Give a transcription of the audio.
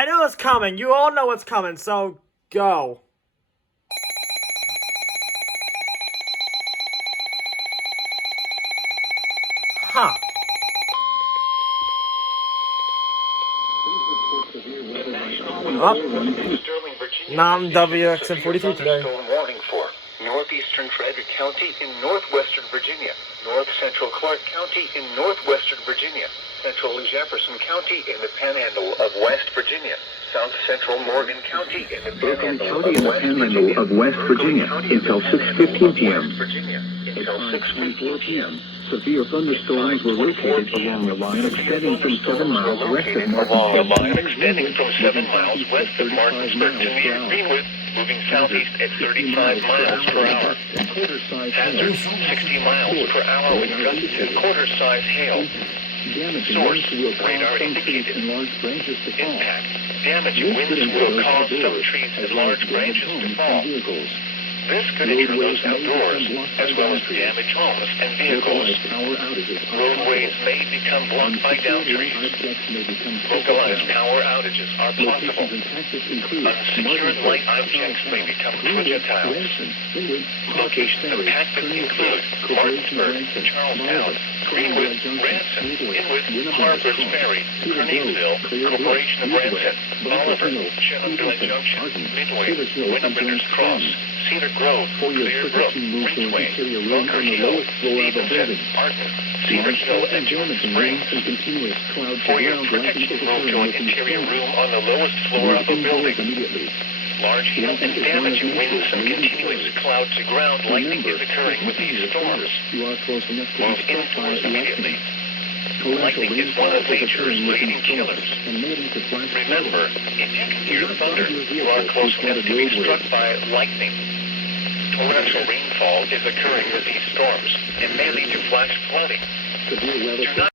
I know it's coming. You all know what's coming, so go. Huh. Up. Sterling, Virginia. Non-WXN42 today. Thunderstorm warning for northeastern Frederick County in northwestern Virginia, north central Clark County in northwestern Virginia, central Jefferson County in the panhandle of West Virginia, south central Morgan County in the panhandle of West Virginia until 6:15 p.m. Until 6:15 p.m. Severe thunderstorms were located along the line extending from 7 miles west of Martinsburg to near Greenwood, moving southeast at 35 miles per hour. Hazard 60 miles per hour with gusts and quarter-size hail. Source, radar indicated. Impact, damage winds will cause some trees and large branches to fall. This could injure those outdoors, as well as damage homes and vehicles. Roadways may become blocked by downed trees. Localized power outages are possible. Unsecured light objects may become projectiles. Locations impacted include Martinsburg, Charlestown, Greenwood, Ranson, Inwood, Harper's Ferry, Kernersville, Corporation of Ranson, Oliver, Shenandoah Junction, Midway, Winter's Cross, Cedar Grove, Clear Brook, Ridgeway, Bunker Hill, Stevenson, Arden, Cedar Hill, and Jones Springs. For your protection, move to an interior room on the lowest floor of a building. Large hail and damaging winds and continuous cloud-to-ground lightning is occurring with these storms. Move indoors immediately. Lightning is one of nature's leading killers. Remember, if you can hear thunder, you are close enough to be struck by lightning. Torrential rainfall is occurring with these storms. It may lead to flash flooding. Do not